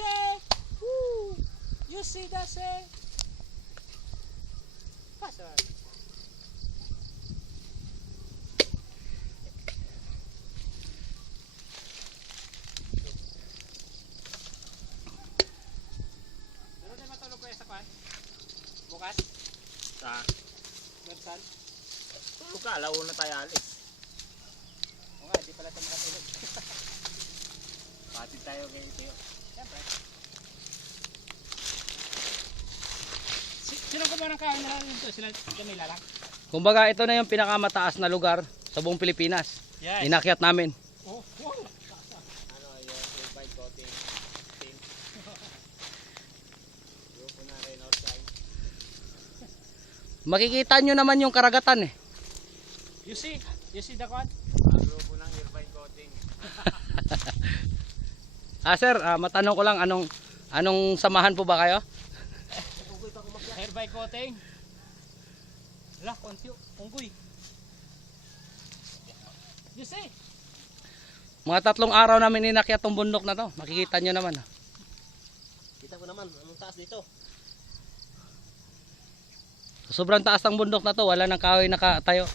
say? Woo! You see that say? Faster. Meron na matulog ko sa kwan? Bukas? Sa Gansan? Luka, alauna tayo alis. O nga, di pala ito makatulog. Patid tayo kay Teo. Siyempre. Sino kumuha ng kain na ito? Sila Jamila lang? Kumbaga ito na yung pinakamataas na lugar sa buong Pilipinas. Yes. Inakyat namin. Oh, wow. Ano yung invite coating team. Grupo na rin outside. Makikita nyo naman yung karagatan eh. You see the kwan? Grupo ng invite coating. Sir, matanong ko lang anong samahan po ba kayo? Hereby coating. Lah, konti unggoy. You see? Mga 3 araw namin inakyat tong bundok na to. Makikita nyo naman. Kita ko naman, anong taas dito? Sobrang taas ng bundok na to. Wala nang kahoy nakatayo.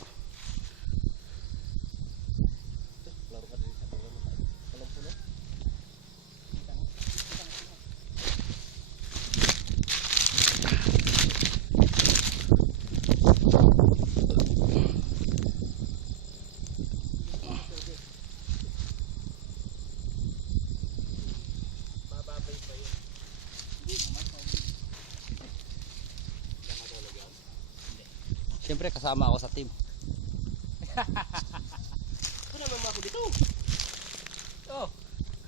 Bababay pa yun. Siyempre kasama ako sa team. Ito naman ako dito. Oh,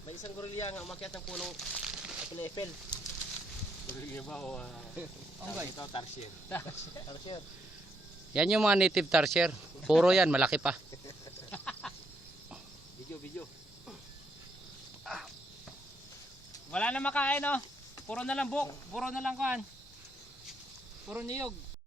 May isang gorilya nga umakyat ng punong Eiffel. Gorilya ba o unggoy. ito tarsier? Tarsier. Yan yung mga native tarsier. Puro yan, malaki pa. Video. Wala na makain oh. Puro na lang buk, puro na lang kwan. Puro niyog.